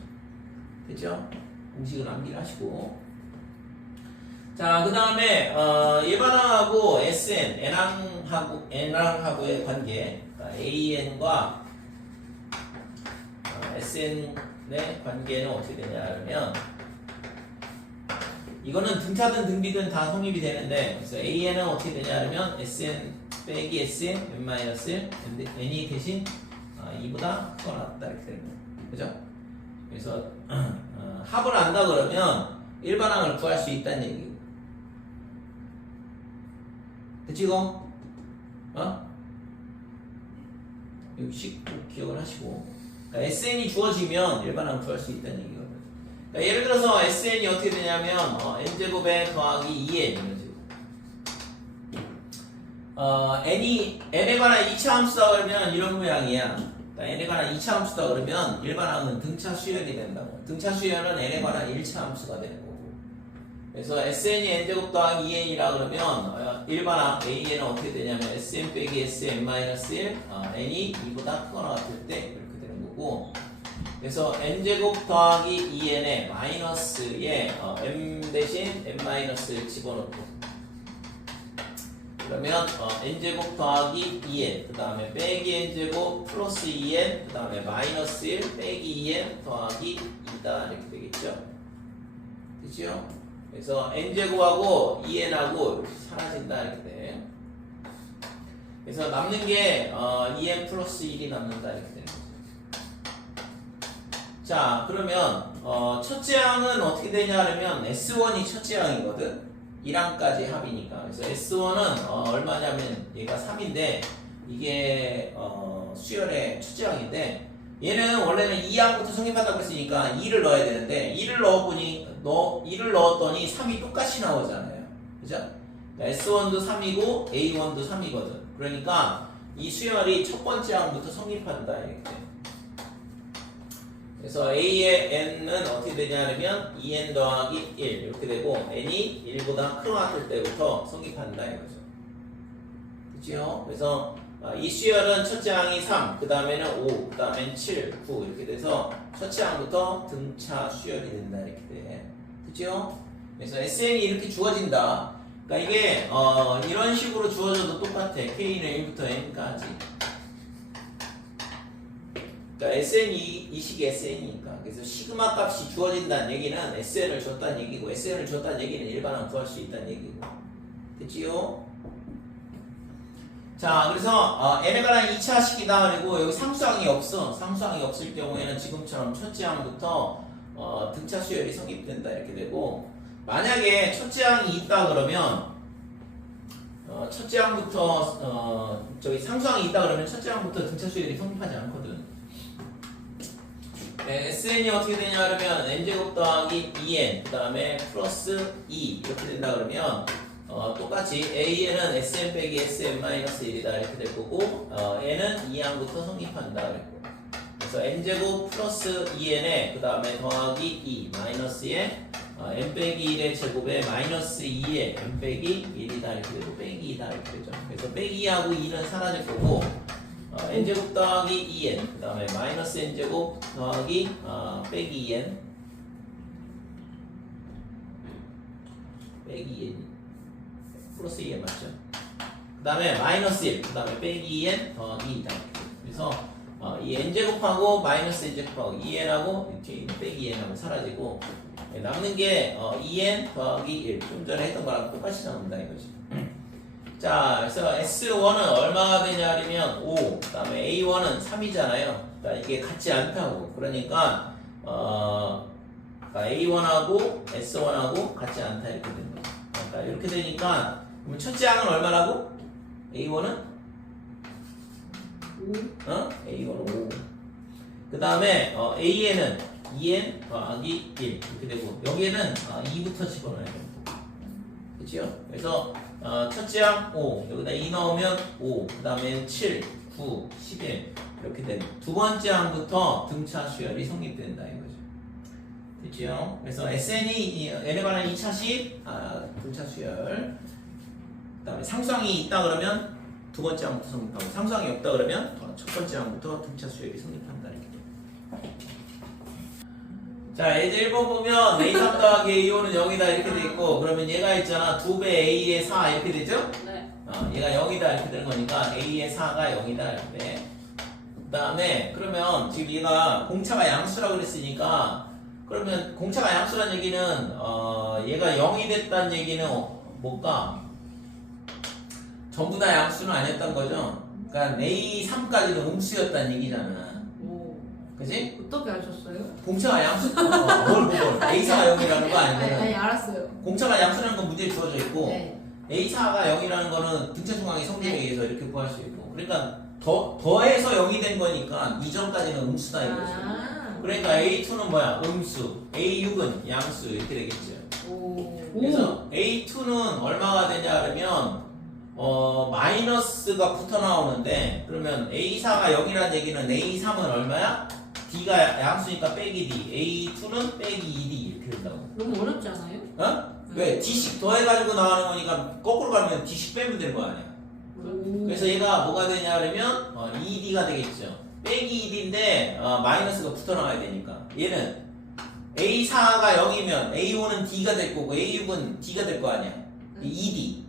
됐죠? 공식을 암기를 하시고, 자, 그 다음에 일반항하고 SN, n항하고의 관계, 그러니까 AN과 SN의 관계는 어떻게 되냐 하면, 이거는 등차든 등비든 다 성립이 되는데, 그래서 AN은 어떻게 되냐 하면 SN 빼기 SN n-1 n이 대신 2보다 크거나 같다 이렇게 되는 거예요. 그죠? 그래서 합을 안다 그러면 일반항을 구할 수 있다는 얘기고. 됐지 이거? 여기 꼭 기억을 하시고, 그러니까 SN이 주어지면 일반항을 구할 수 있다는 얘기거든요. 그러니까 예를 들어서 SN이 어떻게 되냐면 n제곱에 더하기 2n 이거죠. n에 관한 2차 함수다 그러면 이런 모양이야. 그러니까 n에 관한 2차 함수다 그러면 일반항은 등차 수열이 된다고. 등차 수열은 n에 관한 1차 함수가 되는 거고. 그래서 SN이 n제곱 더하기 2n이라 그러면 일반항 AN은 어떻게 되냐면 SN 빼기 SN-1 n이 2보다 크거나 같을 때 이렇게 되는 거고, 그래서 n제곱 더하기 2n에 마이너스에 m 대신 n-를 집어넣고, 그러면 n제곱 더하기 2n 그 다음에 빼기 n제곱 플러스 2n 그 다음에 마이너스 1 빼기 2n 더하기 2다 이렇게 되겠죠. 그죠? 그래서 n제곱하고 2n하고 이렇게 사라진다 이렇게 돼. 그래서 남는 게 2n 플러스 1이 남는다 이렇게 되는 거죠. 자, 그러면 첫째 항은 어떻게 되냐 하면 S1이 첫째 항이거든. 1항까지 합이니까. 그래서 S1은 얼마냐면 얘가 3인데 이게 수열의 첫째 항인데, 얘는 원래는 2항부터 성립한다고 했으니까 2를 넣어야 되는데 2를 넣었더니 3이 똑같이 나오잖아요. 그죠? S1도 3이고 A1도 3이거든. 그러니까 이 수열이 첫 번째 항부터 성립한다 이렇게. 그래서 A의 n은 어떻게 되냐면 2n 더하기 1 이렇게 되고, n이 1보다 크거나 때부터 성립한다 이거죠. 그죠? 그래서 이 수열은 첫째 항이 3, 그 다음에는 5, 그 다음에는 7, 9 이렇게 돼서 첫째 항부터 등차 수열이 된다 이렇게 돼. 그죠? 그래서 SN이 이렇게 주어진다. 그러니까 이게 이런 식으로 주어져도 똑같아. K는 1부터 N까지. 그러니까 SN이 이 식이 SN이니까. 그래서 시그마 값이 주어진다는 얘기는 SN을 줬다는 얘기고, SN을 줬다는 얘기는 일반항 구할 수 있다는 얘기고. 됐지요? 자, 그래서 n에 관한 2차 식이다. 그리고 여기 상수항이 없어. 상수항이 없을 경우에는 지금처럼 첫째 항부터 등차 수열이 성립된다 이렇게 되고, 만약에 첫째 항이 있다 그러면 첫째 항부터 상수항이 있다 그러면 첫째 항부터 등차 수열이 성립하지 않거든. SN이 어떻게 되냐 그러면 n제곱 더하기 2n 그 다음에 플러스 2 이렇게 된다 그러면 똑같이 AN은 SN 빼기 SN-1이다 이렇게 될 거고, n은 2항부터 성립한다 그랬고, 그래서 n제곱 플러스 2n에 그 다음에 더하기 2 마이너스에 n 빼기 1의 제곱에 마이너스 2에 n 빼기 1이다 이렇게 되고 빼기 2다 이렇게 되죠. 그래서 빼기 2하고 2는 사라질 거고, n제곱 더하기 2n 그 다음에 마이너스 n제곱 더하기 빼기 2n 빼기 2n 플러스 2n 맞죠? 그 다음에 마이너스 1, 그 다음에 빼기 2n 더하기 2다. 그래서 이 n제곱하고 마이너스 n제곱하고 2n하고 이렇게 빼기 2n하고 사라지고, 남는 게 2n 더하기 1, 좀 전에 했던 거랑 똑같이 나온다 이거지. 자, 그래서 S1은 얼마가 되냐 하면 5, 그 다음에 A1은 3이잖아요. 그러니까 이게 같지 않다고. 그러니까 A1하고 S1하고 같지 않다 이렇게 되는 거죠. 그러니까 이렇게 되니까 그럼 첫째 항은 얼마라고? A1은? 5. A1은 5. 그 다음에 AN은 2n 더하기 1 이렇게 되고, 여기에는 2부터 집어넣어야 됩니다. 그치요? 그래서 첫째 항 5, 여기다 2 넣으면 5, 그 다음에 7, 9, 11 이렇게 되는 두 번째 항부터 등차 수열이 성립된다 이거죠. 됐죠? 그래서 SN이 n에 관한 2차식 등차 수열. 그다음에 상수항이 있다 그러면 두 번째 항부터 성립하고 상수항이 없다 그러면 첫 번째 항부터 등차 수열이 성립한다 이렇게. 자, 이제 1번 보면 A3 더하기 A5는 0이다 이렇게 돼 있고 그러면 얘가 있잖아 2배 A의 4 이렇게 되죠? 네. 얘가 0이다 이렇게 되는 거니까 A의 4가 0이다 이렇게 돼. 그 다음에 그러면 지금 얘가 공차가 양수라고 그랬으니까 그러면 공차가 양수란 얘기는 얘가 0이 됐다는 얘기는 뭘까? 전부 다 양수는 아니었던 거죠? 그러니까 A3까지는 음수였다는 얘기잖아. 오. 그지? 어떻게 아셨어요? 공차가 양수, 뭘 A4가 0이라는 거 아니 아니면 알았어요. 공차가 양수라는 건 문제에 주어져 있고 네. A4가 0이라는 거는 등차 중앙의 성질에 의해서 이렇게 구할 수 있고 그러니까 더해서 0이 된 거니까 이전까지는 음수다 이거죠. 그러니까 A2는 뭐야? 음수, A6은 양수 이렇게 되겠죠. 오. 그래서 A2는 얼마가 되냐 그러면 마이너스가 붙어 나오는데 그러면 A4가 0이라는 얘기는 A3은 얼마야? D가 양수니까 빼기 D, A2는 빼기 2D 이렇게 된다고. 너무 어렵지 않아요? 어? 왜? D씩 더해가지고 나가는 거니까 거꾸로 가면 D씩 빼면 되는 거 아니야? 그래서 얘가 뭐가 되냐 그러면 2D가 되겠죠. 빼기 2D인데 마이너스가 붙어 나와야 되니까 얘는 A4가 0이면 A5는 D가 될 거고 A6은 D가 될 거 아니야. 2D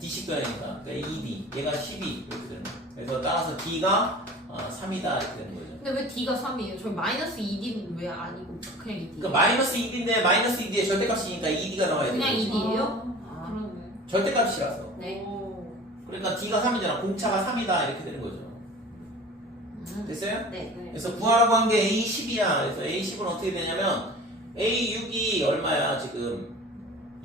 D씩 빼니까 그러니까 2D 얘가 12 이렇게 되는 거야. 그래서 따라서 D가 3이다 이렇게 되는 거죠. 근데 왜 D가 3이에요? 저 마이너스 2D는 왜 아니고 그냥 2D? 그러니까 마이너스 2D인데 마이너스 2D에 절대값이니까 2D가 나와야 돼. 그냥 2D예요? 아, 그러네. 절대값이라서. 네. 오. 그러니까 D가 3이잖아. 공차가 3이다 이렇게 되는 거죠. 됐어요? 네. 네. 그래서 구하라고 한 게 A10이야. 그래서 A10은 어떻게 되냐면 A6이 얼마야 지금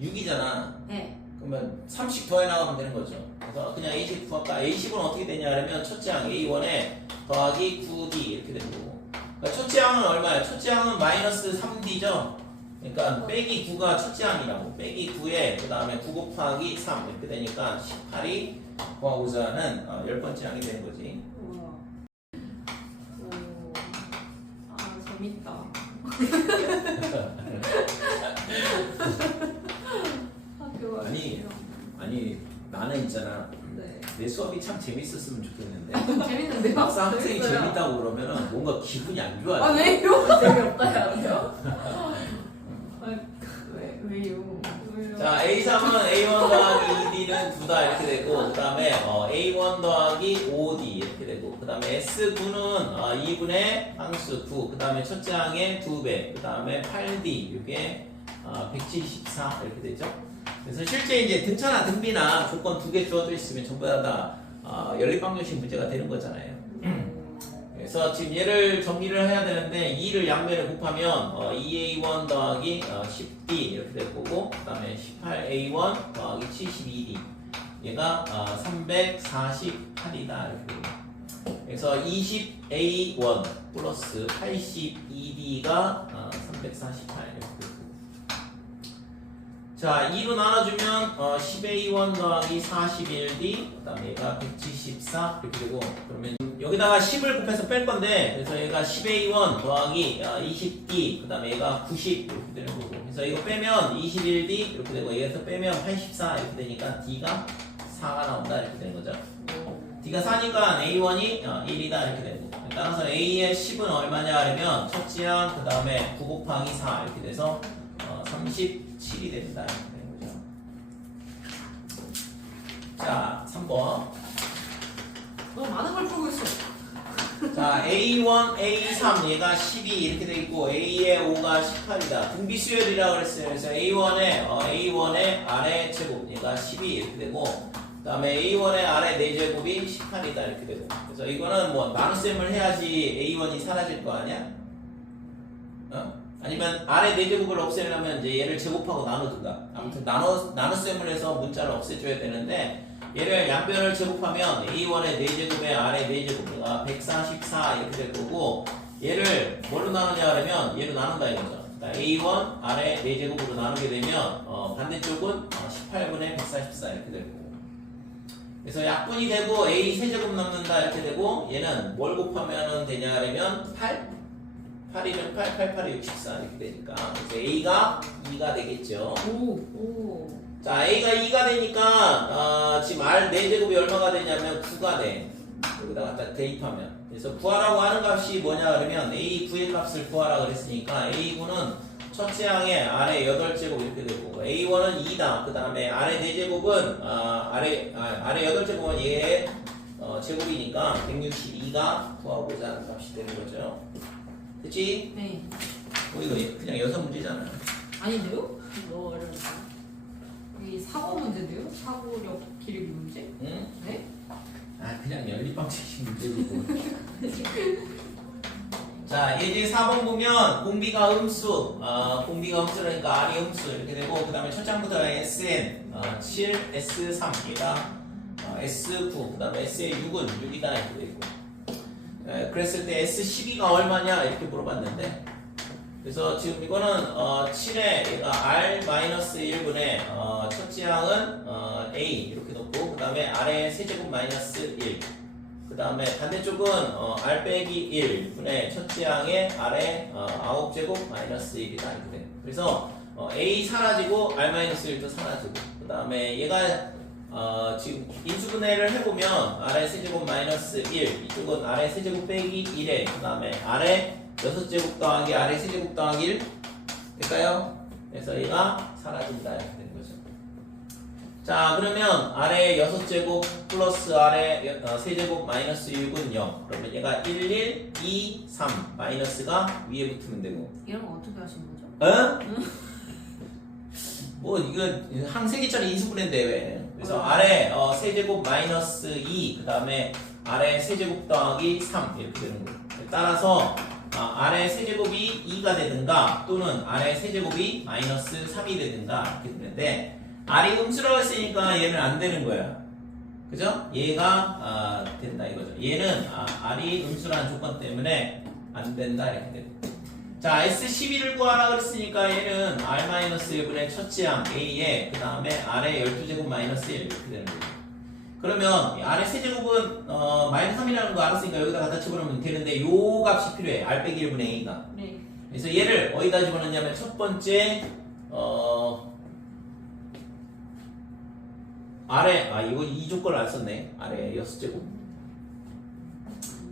6이잖아. 네. 그러면 30 더해 나가면 되는 거죠. 그래서 그냥 A10 구할까? A10은 어떻게 되냐 그러면 첫째 항 A1에 더하기 9D 이렇게 되는 거고. 그러니까 첫째 항은 얼마야? 첫째 항은 마이너스 3D죠. 그러니까 빼기 9가 첫째 항이라고. 빼기 9에 그 다음에 9 곱하기 3 이렇게 되니까 18이 구하고자 하는 10번째 항이 되는 거지. 우와. 오. 아 재밌다. 학교 아니 나는 있잖아. 네. 내 수업이 참 재밌었으면 좋겠는데 재밌는데요? 막상 학생이 재밌어요. 재밌다고 그러면은 뭔가 기분이 안 좋아. 아 왜요? 재미없다요? 왜요? 자 A3은 A1 더하기 2D는 9다 이렇게 되고 그 다음에 A1 더하기 5D 이렇게 되고 그 다음에 S9는 2분의 항수 9 그 다음에 첫째 항의 2배 그 다음에 8D 이게 174 이렇게 되죠. 그래서 실제 이제 등차나 등비나 조건 두 개 주어져 있으면 전부 다 연립방정식 문제가 되는 거잖아요. 그래서 지금 얘를 정리를 해야 되는데 2를 양면에 곱하면 2A1 더하기 10D 이렇게 될 거고 그 다음에 18A1 더하기 72D 얘가 348이다 이렇게 됩니다. 그래서 20A1 플러스 82D가 348 이렇게 되고 자 2로 나눠주면 10A1 더하기 41D 그 다음에 얘가 174 이렇게 되고 그러면 여기다가 10을 곱해서 뺄 건데 그래서 얘가 10A1 더하기 20D 그 다음에 얘가 90 이렇게 되는 거고 그래서 이거 빼면 21D 이렇게 되고 여기서 빼면 84 이렇게 되니까 D가 4가 나온다 이렇게 되는 거죠. D가 4니까 A1이 1이다 이렇게 되는 거고 따라서 A의 10은 얼마냐 하면 첫째 항 그 다음에 9 곱하기 4 이렇게 돼서 37이 된다 이렇게 되는 거죠. 자 3번 너무 많은 걸 풀고 있어. 자 A1, A3 얘가 12 이렇게 돼 있고 A의 5가 18이다. 등비 수열이라고 그랬어요. 그래서 A1의 아래 제곱 얘가 12 이렇게 되고 그 다음에 A1의 아래 4제곱이 18이다 이렇게 되고 그래서 이거는 뭐 나눗셈을 해야지 A1이 사라질 거 아니야? 아니면 아래 4제곱을 없애려면 이제 얘를 제곱하고 나누든가 아무튼 나눗셈을 해서 문자를 없애줘야 되는데 얘를 양변을 제곱하면 A1의 4제곱에 아래 4제곱 144 이렇게 될 거고 얘를 뭘로 나누냐 그러면 얘로 나눈다 이거죠. 그러니까 A1 아래 4제곱으로 나누게 되면 반대쪽은 18분의 144 이렇게 될 거고 그래서 약분이 되고 a 세제곱 남는다 이렇게 되고 얘는 뭘 곱하면은 되냐 그러면 8? 8이면 8, 8, 8이 64 이렇게 되니까 그래서 a가 2가 되겠죠. 오. 자 a가 2가 되니까 지금 r 4제곱이 얼마가 되냐면 9가 돼. 여기다가 딱 대입하면 그래서 구하라고 하는 값이 뭐냐 그러면 a9의 값을 구하라 그랬으니까 a9는 첫째 항에 아래 8제곱 이렇게 되고 a1은 2다. 그 다음에 아래 4제곱은 아래 8제곱은 얘의 제곱이니까 162가 구하고자 하는 값이 되는 거죠. 그치? 네. 뭐 이거 그냥 여섯 문제잖아. 아닌데요? 이거 어려운데. 이 사고 문제인데요? 사고력 기르기 문제? 응? 네? 아 그냥 연립방식식 문제고. 자 예제 4번 보면 공비가 음수, 공비가 음수라니까 R이 음수 이렇게 되고 그 다음에 첫 장부터 SN 7, S3 얘가 S9 그 다음에 S의 6은 6이다 이렇게 되고 그랬을 때 S12가 얼마냐 이렇게 물어봤는데 그래서 지금 이거는 7에 얘가 R-1분의 첫째 항은 A 이렇게 놓고 그 다음에 R의 세제곱 마이너스 1 그 다음에 반대쪽은 R 빼기 1분의 첫째 항에 R의 9제곱 마이너스 1이다 이렇게 돼. 그래서 A 사라지고 R-1도 사라지고 그 다음에 얘가 지금 인수분해를 해보면 R의 세제곱 마이너스 1 이쪽은 R의 세제곱 빼기 1에 그 다음에 R의 6제곱 더하기 R의 세제곱 더하기 1 될까요? 그래서 얘가 사라진다 이렇게 되는 거죠. 자 그러면 R의 6제곱 플러스 R의 세제곱 마이너스 6은 0 그러면 얘가 1, 1, 2, 3 마이너스가 위에 붙으면 되고 이런 거 어떻게 하신 거죠? 어? 뭐 이거 항세기짜리 인수분해인데 왜 그래서 R의 세제곱 마이너스 2 그 다음에 R의 세제곱 더하기 3 이렇게 되는 거예요. 따라서 R의 세제곱이 2가 되든가 또는 R의 세제곱이 마이너스 3이 되든가 이렇게 되는데 R이 음수라고 했으니까 얘는 안 되는 거야. 그죠? 얘가 된다 이거죠. 얘는 R이 음수라는 조건 때문에 안 된다 이렇게 되고 자 S12를 구하라 그랬으니까 얘는 R-1분의 첫째 항 A에 그 다음에 R의 12제곱 마이너스 1 이렇게 되는 거예요. 그러면 R의 세제곱은 마이너스 3이라는 거 알았으니까 여기다 갖다 집어넣으면 되는데 요 값이 필요해. R 빼기 1분의 A가. 네. 그래서 얘를 어디다 집어넣냐면 첫 번째 R에 이거 이 조건을 안 썼네. R의 6제곱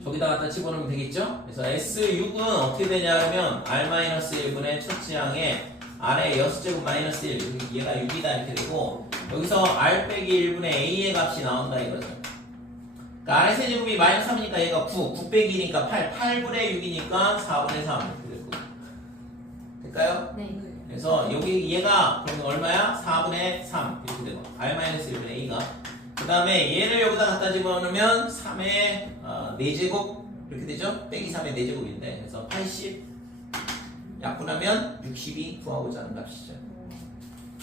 저기다 갖다 집어넣으면 되겠죠? 그래서 S6은 어떻게 되냐면 R-1분의 첫째 항에 R의 6제곱 마이너스 1 얘가 6이다 이렇게 되고 여기서 R 빼기 1분의 A의 값이 나온다 이거죠. 그러니까 R의 세제곱이 마이너스 3이니까 얘가 9 빼기 2니까 8 8분의 6이니까 4분의 3 이렇게 되고 될까요? 네. 그래서 여기 얘가 그러면 얼마야? 4분의 3 이렇게 되고 R-1분의 A가 그 다음에 얘를 여기다 갖다 집어넣으면 3의 4제곱 이렇게 되죠? 빼기 3의 4제곱인데 그래서 80 약분하면 60이 구하고자 하는 값이죠.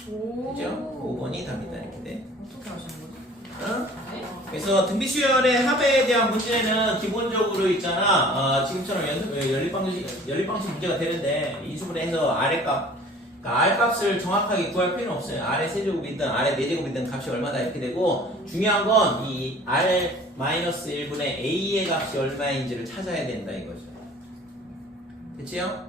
오. 그죠? 5번이 답니다 이렇게 돼. 어떻게 하시는 거죠? 어? 네? 그래서 등비수열의 합에 대한 문제는 기본적으로 있잖아 지금처럼 연립방식 문제가 되는데 인수분해해서 R값 그러니까 R값을 정확하게 구할 필요는 없어요. R의 세제곱이든 R의 4제곱이든 값이 얼마다 이렇게 되고 중요한 건 이 R-1분의 A의 값이 얼마인지를 찾아야 된다 이거죠. 됐지요?